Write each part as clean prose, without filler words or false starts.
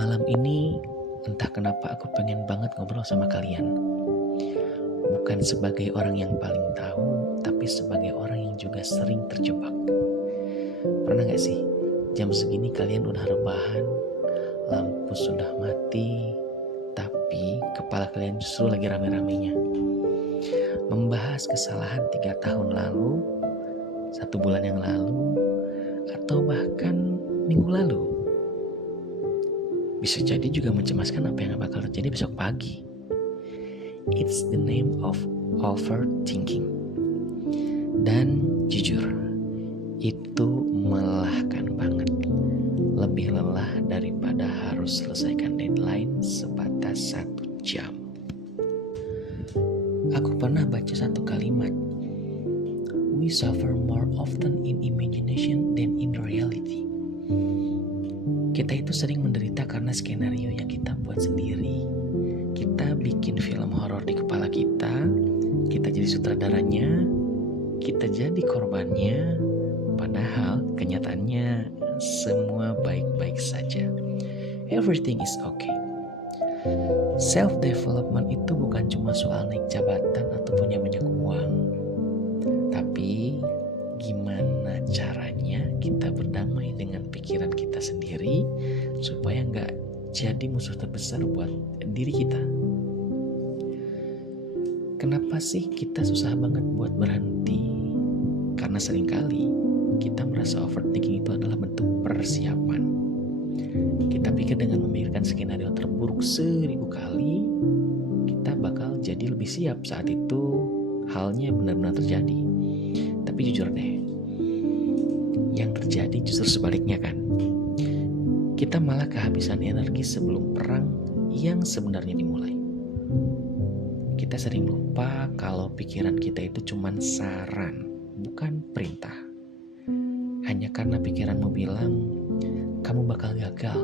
Malam ini entah kenapa aku pengen banget ngobrol sama kalian. Bukan sebagai orang yang paling tahu, tapi sebagai orang yang juga sering terjebak. Pernah gak sih jam segini kalian udah rebahan, lampu sudah mati, tapi kepala kalian justru lagi rame-ramenya membahas kesalahan 3 tahun lalu, 1 bulan yang lalu, atau bahkan minggu lalu. Bisa jadi juga mencemaskan apa yang bakal terjadi besok pagi. It's the name of overthinking. Dan jujur, itu melelahkan banget. Lebih lelah daripada harus selesaikan deadline sebatas 1 jam. Aku pernah baca satu kalimat. We suffer more often in imagination than in reality. Kita itu sering menderita karena skenario yang kita buat sendiri. Kita bikin film horor di kepala kita jadi sutradaranya, kita jadi korbannya, padahal kenyataannya semua baik-baik saja. Everything is okay. Self-development itu bukan cuma soal naik jabatan atau punya banyak uang, tapi gimana caranya kita berdamai dengan pikiran kita sendiri supaya nggak jadi musuh terbesar buat diri kita. Kenapa sih kita susah banget buat berhenti? Karena seringkali kita merasa overthinking itu adalah bentuk persiapan. Kita pikir dengan memikirkan skenario terburuk 1000 kali, kita bakal jadi lebih siap saat itu halnya benar-benar terjadi. Tapi jujur deh, yang terjadi justru sebaliknya kan. Kita malah kehabisan energi sebelum perang yang sebenarnya dimulai. Kita sering lupa kalau pikiran kita itu cuma saran, bukan perintah. Hanya karena pikiranmu bilang kamu bakal gagal,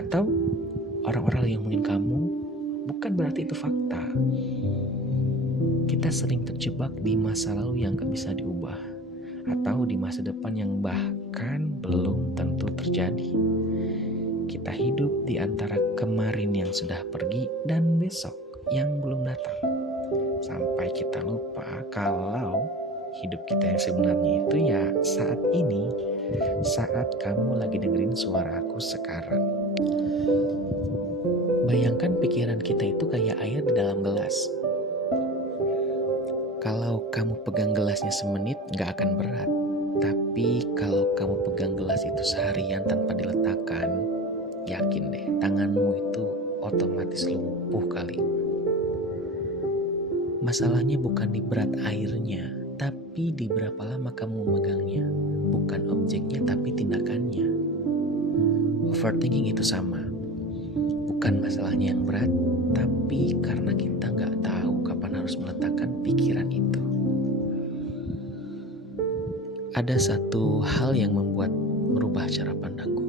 atau orang-orang yang ngomongin kamu, bukan berarti itu fakta. Kita sering terjebak di masa lalu yang gak bisa diubah, atau di masa depan yang bahkan belum tentu terjadi. Kita hidup di antara kemarin yang sudah pergi dan besok yang belum datang. Sampai kita lupa kalau hidup kita yang sebenarnya itu ya saat ini, saat kamu lagi dengerin suara aku sekarang. Bayangkan pikiran kita itu kayak air di dalam gelas. Kalau kamu pegang gelasnya semenit gak akan berat. Tapi kalau kamu pegang gelas itu seharian tanpa diletakkan, yakin deh tanganmu itu otomatis lumpuh kali. Masalahnya bukan di berat airnya, tapi di berapa lama kamu memegangnya. Bukan objeknya tapi tindakannya. Overthinking itu sama. Bukan masalahnya yang berat, tapi karena kita gak tahu kapan harus meletakkan pikiran itu. Ada satu hal yang merubah cara pandangku.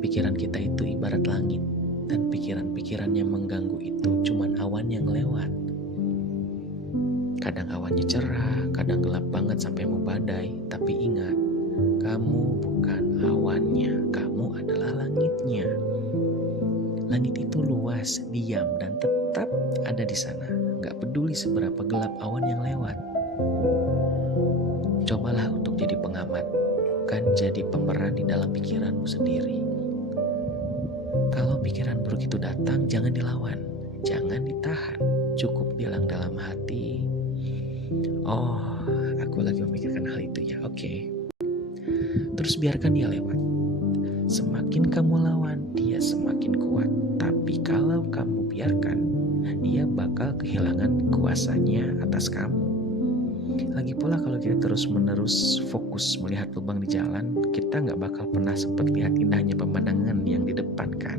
Pikiran kita itu ibarat langit, dan pikiran-pikiran yang mengganggu itu cuman awan yang lewat. Kadang awannya cerah, kadang gelap banget sampai mau badai. Tapi ingat, kamu bukan awannya, kamu adalah langitnya. Langit itu luas, diam, dan tetap ada di sana. Gak peduli seberapa gelap awan yang lewat. Cobalah untuk jadi pengamat, bukan jadi pemeran di dalam pikiranmu sendiri. Kalau pikiran buruk itu datang, jangan dilawan, jangan ditahan. Cukup bilang dalam hati, oh, aku lagi memikirkan hal itu ya, oke. Terus biarkan dia lewat. Semakin kamu lawan, dia semakin kuat. Tapi kalau kamu biarkan, dia bakal kehilangan kuasanya atas kamu. Lagi pula kalau kita terus-menerus fokus melihat lubang di jalan, kita gak bakal pernah sempat lihat indahnya pemandangan yang di depan kan.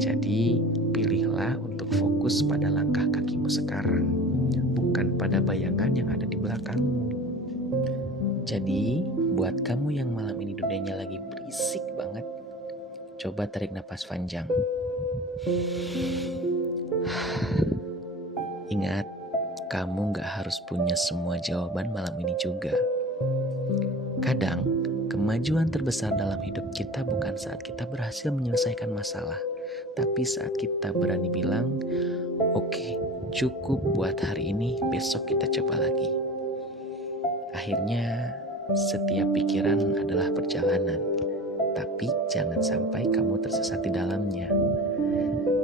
Jadi pilihlah untuk fokus pada langkah kakimu sekarang, bukan pada bayangan yang ada di belakangmu. Jadi buat kamu yang malam ini dunianya lagi berisik banget, coba tarik napas panjang. Ingat, kamu gak harus punya semua jawaban malam ini juga. Kadang, kemajuan terbesar dalam hidup kita bukan saat kita berhasil menyelesaikan masalah, Tapi saat kita berani bilang, oke, cukup buat hari ini, besok kita coba lagi. Akhirnya, setiap pikiran adalah perjalanan, tapi jangan sampai kamu tersesat di dalamnya.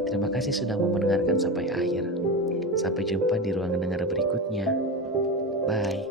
Terima kasih sudah mau mendengarkan sampai akhir. Sampai jumpa di ruang dengar berikutnya. Bye.